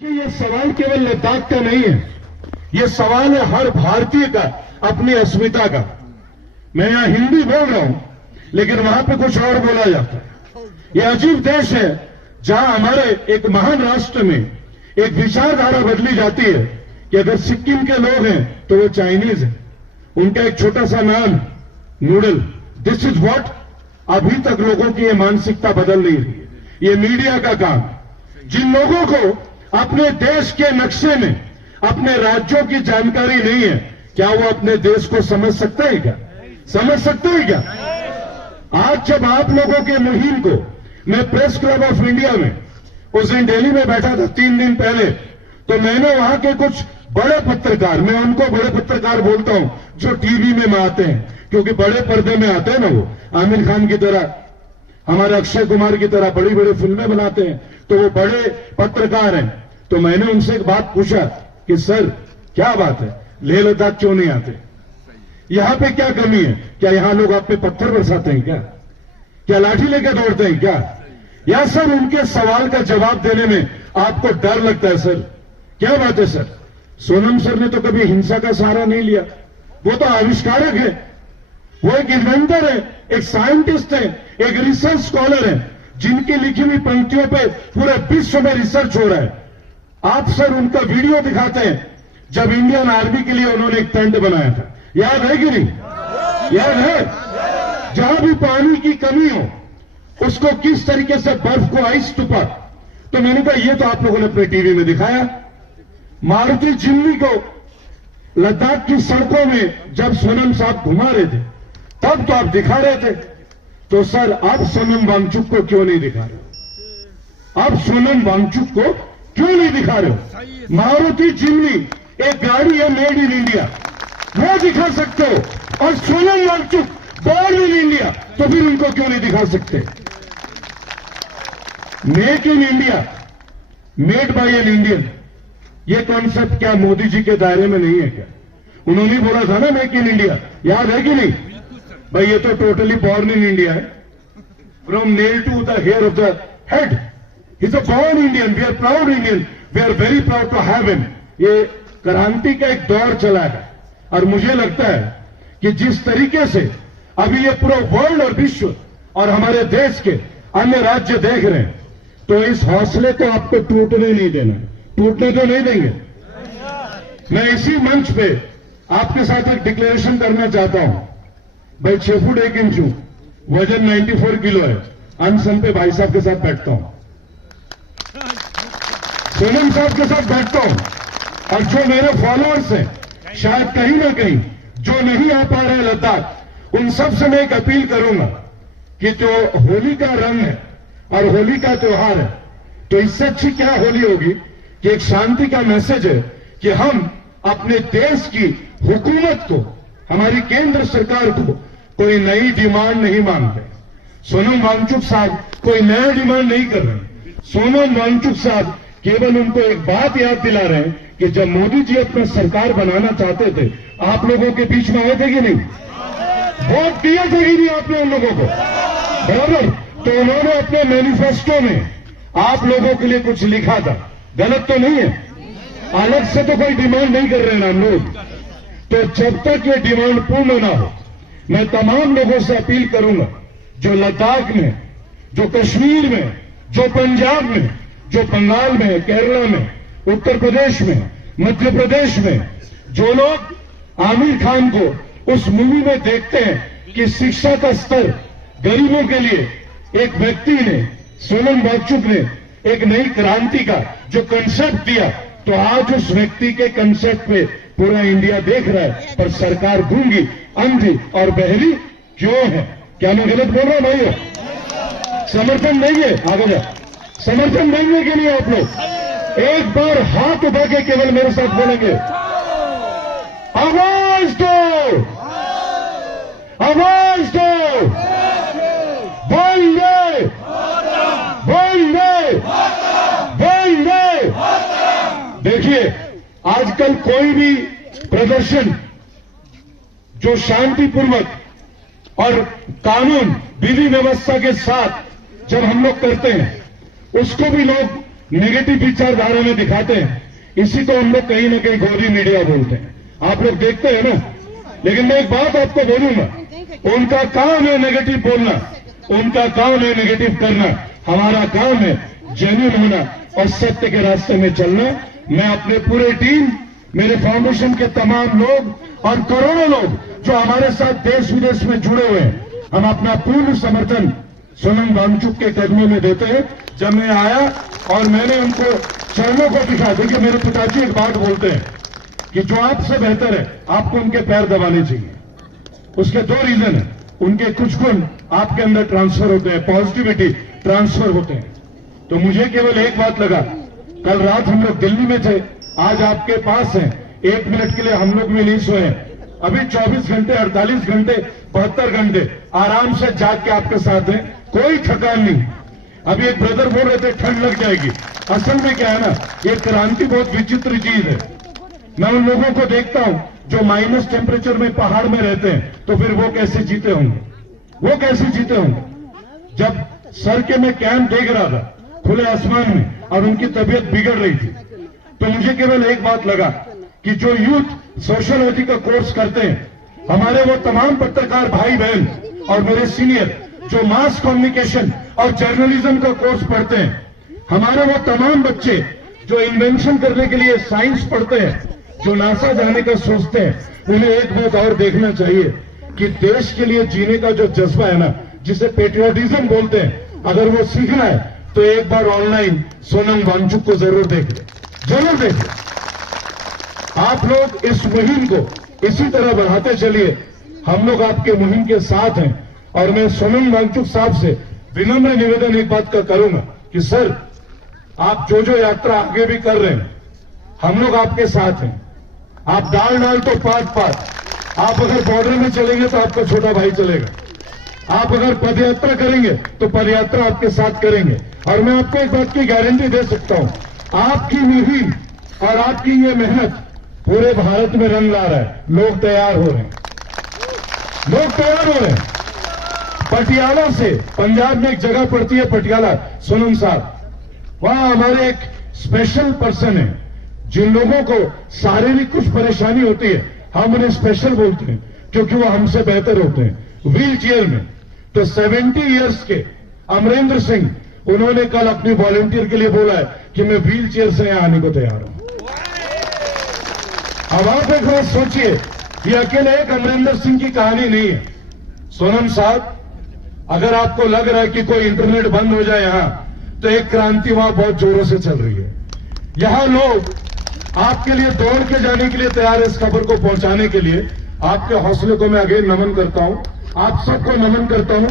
कि ये सवाल केवल लद्दाख का नहीं है, ये सवाल है हर भारतीय का, अपनी अस्मिता का। मैं यहां हिंदी बोल रहा हूं, लेकिन वहां पे कुछ और बोला जाता है। ये अजीब देश है जहां हमारे एक महान राष्ट्र में एक विचारधारा बदली जाती है कि अगर सिक्किम के लोग हैं तो वो चाइनीज है, उनका एक छोटा सा नाम नूडल। दिस इज व्हाट अभी तक लोगों की ये मानसिकता बदल नहीं रही है। ये मीडिया का काम। जिन लोगों को अपने देश के नक्शे में अपने राज्यों की जानकारी नहीं है, क्या वो अपने देश को समझ सकते हैं? क्या समझ सकते हैं? क्या आज जब आप लोगों के मुहिम को मैं प्रेस क्लब ऑफ इंडिया में उस दिन दिल्ली में बैठा था 3 दिन पहले, तो मैंने वहां के कुछ बड़े पत्रकार, मैं उनको बड़े पत्रकार बोलता हूं जो टीवी में आते हैं, क्योंकि बड़े पर्दे में आते हैं ना, वो आमिर खान की तरह, हमारे अक्षय कुमार की तरह बड़ी बड़ी फिल्में बनाते हैं, तो वो बड़े पत्रकार हैं। तो मैंने उनसे एक बात पूछा कि सर क्या बात है, लेह लद्दाख क्यों नहीं आते? यहां पे क्या कमी है? क्या यहां लोग आप पे पत्थर बरसाते हैं? क्या लाठी लेकर दौड़ते हैं? क्या या सर उनके सवाल का जवाब देने में आपको डर लगता है? सर क्या बात है सर? सोनम सर ने तो कभी हिंसा का सहारा नहीं लिया, वो तो आविष्कारक है, वो एक इन्वेंटर है, एक साइंटिस्ट है, एक रिसर्च स्कॉलर है, जिनकी लिखी हुई पंक्तियों पे पूरे विश्व में रिसर्च हो रहा है। आप सर उनका वीडियो दिखाते हैं जब इंडियन आर्मी के लिए उन्होंने एक टेंट बनाया था, याद है कि नहीं? याद है? जहां भी पानी की कमी हो उसको किस तरीके से बर्फ को आइस टुपा। तो मैंने कहा ये तो आप लोगों ने अपने टीवी में दिखाया। मारुति जिम्नी को लद्दाख की सड़कों में जब सोनम साहब घुमा रहे थे तब तो आप दिखा रहे थे, तो सर अब सोनम वांगचुक को क्यों नहीं दिखा रहे हो? अब सोनम वांगचुक को क्यों नहीं दिखा रहे हो? मारुति जिम्नी एक गाड़ी है मेड इन इंडिया, वो दिखा सकते हो, और Sonam Wangchuk born in India, तो फिर उनको क्यों नहीं दिखा सकते? Make in India, made by an Indian, ये कॉन्सेप्ट क्या मोदी जी के दायरे में नहीं है क्या? उन्होंने बोला था ना मेक इन इंडिया, याद है कि नहीं? भाई ये तो टोटली बॉर्न इन इंडिया है, from nail to the hair of the head. He's a born Indian. We are proud Indian. We are very proud to have him. ये क्रांति का एक दौर चला है, और मुझे लगता है कि जिस तरीके से अभी ये पूरा वर्ल्ड और विश्व और हमारे देश के अन्य राज्य देख रहे हैं, तो इस हौसले को आपको टूटने नहीं देना, टूटने तो नहीं देंगे। मैं इसी मंच पे आपके साथ एक डिक्लेरेशन करना चाहता हूं। भाई 6 फुट 1 इंच हूं, वजन 94 किलो है, अनशन पे भाई साहब के साथ बैठता हूं, सोनम साहब के साथ बैठता हूं, और जो मेरे फॉलोअर्स हैं शायद कहीं ना कहीं जो नहीं आ पा रहे लद्दाख, उन सब से मैं एक अपील करूंगा कि जो होली का रंग है और होली का त्योहार है, तो इससे अच्छी क्या होली होगी कि एक शांति का मैसेज है कि हम अपने देश की हुकूमत को, हमारी केंद्र सरकार को कोई नई डिमांड नहीं मांगते। सोनम वांगचुक साहब कोई नया डिमांड नहीं कर रहे। सोनम वांगचुक साहब केवल उनको एक बात याद दिला रहे हैं कि जब मोदी जी अपना सरकार बनाना चाहते थे, आप लोगों के बीच में आए थे कि नहीं? वोट दिए थे कि नहीं आपने उन लोगों को? बराबर। तो उन्होंने अपने मैनिफेस्टो में आप लोगों के लिए कुछ लिखा था, गलत तो नहीं है? अलग से तो कोई डिमांड नहीं कर रहे ना हम लोग। तो जब तक ये डिमांड पूर्ण ना हो, मैं तमाम लोगों से अपील करूंगा, जो लद्दाख में, जो कश्मीर में, जो पंजाब में, जो बंगाल में, केरला में, उत्तर प्रदेश में, मध्य प्रदेश में, जो लोग आमिर खान को उस मूवी में देखते हैं कि शिक्षा का स्तर गरीबों के लिए एक व्यक्ति ने, सोनम वांगचुक ने एक नई क्रांति का जो कंसेप्ट दिया, तो आज उस व्यक्ति के कंसेप्ट पे पूरा इंडिया देख रहा है, पर सरकार गूंगी, अंधी और बहरी क्यों है? क्या मैं गलत बोल रहा हूं भाइयों? समर्थन देंगे? आगे जाओ, समर्थन देंगे के लिए आप लोग एक बार हाथ उठा के केवल मेरे साथ बोलेंगे, आवाज दो, आवाज दो, वंदे, वंदे, वंदे। देखिए आजकल कोई भी प्रदर्शन जो शांतिपूर्वक और कानून विधि व्यवस्था के साथ जब हम लोग करते हैं, उसको भी लोग नेगेटिव विचारधारा में दिखाते हैं, इसी को हम लोग कहीं ना कहीं गौरी मीडिया बोलते हैं। आप लोग देखते हैं ना। लेकिन मैं एक बात आपको बोलूंगा, उनका काम है नेगेटिव बोलना, उनका काम है नेगेटिव करना। हमारा काम है जेन्युइन होना और सत्य के रास्ते में चलना। मैं अपने पूरे टीम, मेरे फाउंडेशन के तमाम लोग और करोड़ों लोग जो हमारे साथ देश विदेश में जुड़े हुए हैं, हम अपना पूर्ण समर्थन सोनम वांगचुक के कदमों में देते हैं। जब मैं आया और मैंने उनको चरणों को दिखा, देखिए मेरे पिताजी एक बात बोलते हैं कि जो आपसे बेहतर है आपको उनके पैर दबाने चाहिए। उसके दो रीजन है, उनके कुछ गुण आपके अंदर ट्रांसफर होते हैं, पॉजिटिविटी ट्रांसफर होते हैं। तो मुझे केवल एक बात लगा, कल रात हम लोग दिल्ली में थे, आज आपके पास हैं, 1 मिनट के लिए हम लोग भी नहीं सोए। अभी 24 घंटे, 48 घंटे, 72 घंटे आराम से जाग के आपके साथ हैं, कोई थकान नहीं। अभी एक ब्रदर बोल रहे थे ठंड लग जाएगी। असल में क्या है ना, ये क्रांति बहुत विचित्र चीज है। मैं उन लोगों को देखता हूं जो माइनस टेम्परेचर में पहाड़ में रहते हैं, तो फिर वो कैसे जीते होंगे, वो कैसे जीते होंगे। जब सर के मैं कैंप देख रहा था खुले आसमान में और उनकी तबीयत बिगड़ रही थी, तो मुझे केवल एक बात लगा कि जो यूथ सोशियोलॉजी का कोर्स करते हैं, हमारे वो तमाम पत्रकार भाई बहन और मेरे सीनियर जो मास कम्युनिकेशन और जर्नलिज्म का कोर्स पढ़ते हैं, हमारे वो तमाम बच्चे जो इन्वेंशन करने के लिए साइंस पढ़ते हैं, जो नासा जाने का सोचते हैं, उन्हें एक बात और देखना चाहिए कि देश के लिए जीने का जो जज्बा है ना, जिसे पेट्रियोटिज्म बोलते हैं, अगर वो सीखना है तो एक बार ऑनलाइन सोनम वांगचुक को जरूर देख ले, जरूर देख ले। आप लोग इस मुहिम को इसी तरह बढ़ाते चलिए, हम लोग आपके मुहिम के साथ हैं। और मैं सोनम वांगचुक साहब से विनम्र निवेदन एक बात का करूंगा कि सर, आप जो यात्रा आगे भी कर रहे हैं, हम लोग आपके साथ हैं। आप डाल तो पात। आप अगर बॉर्डर में चलेंगे तो आपका छोटा भाई चलेगा, आप अगर पदयात्रा करेंगे तो पदयात्रा आपके साथ करेंगे। और मैं आपको एक बात की गारंटी दे सकता हूं, आपकी मुहिम और आपकी ये मेहनत पूरे भारत में रंग ला रहा है। लोग तैयार हो रहे हैं, लोग तैयार हो रहे हैं। पटियाला से, पंजाब में एक जगह पड़ती है पटियाला, सोनम साहब, वहां हमारे एक स्पेशल पर्सन है। जिन लोगों को शारीरिक कुछ परेशानी होती है, हम उन्हें स्पेशल बोलते हैं क्योंकि वो हमसे बेहतर होते हैं, व्हील चेयर में। तो 70 इयर्स के अमरेंद्र सिंह, उन्होंने कल अपनी वॉलंटियर के लिए बोला है कि मैं व्हील चेयर से यहां आने को तैयार हूं। अब आप एक बात सोचिए, ये अकेले एक अमरेंद्र सिंह की कहानी नहीं है। सोनम साहब, अगर आपको लग रहा है कि कोई इंटरनेट बंद हो जाए यहां, तो एक क्रांति वहां बहुत जोरों से चल रही है। यहां लोग आपके लिए दौड़ के जाने के लिए तैयार है। इस खबर को पहुंचाने के लिए आपके हौसले को मैं अगेन नमन करता हूं, आप सबको नमन करता हूं।